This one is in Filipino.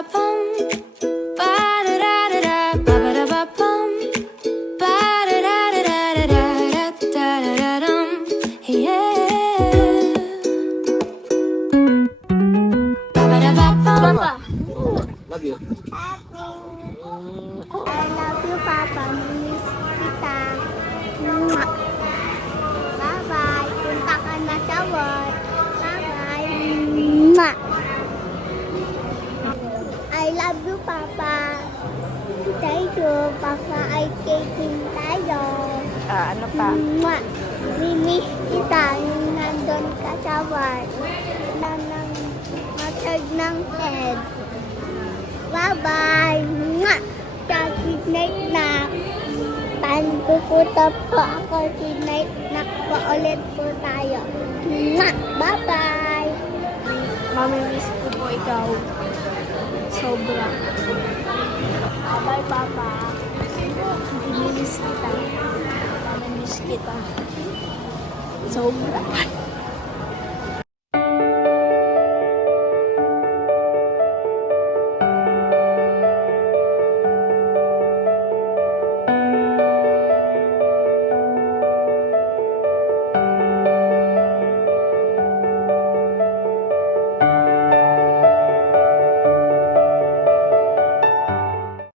Ba-ba-da-ba-bum. Ba-da-da-da-da. Ba-ba-da-ba-bum. Ba-da-da-da-da-da-da-da-da-dum. Yeah. Ba-ba-da-ba-bum. Papa. Love you. I love you, Papa. Miss kita. Mwah. Bye-bye. Punta ka na sa work. Bye-bye. Mwah. I love you, Papa. Thank you, Papa. Ay kaking tayo. Ano pa? Mwah. Mimiss kita yung nandun ka sa work. Na nang matag ng head. Bye-bye. Mwah. Good night na. Pupunta po ako. Good night na po ulit po tayo. Mwah. Bye-bye. Mamimiss ko po ikaw. Sobra. Bye, Papa. Mamimiss kita. Mamimiss kita. Sobra.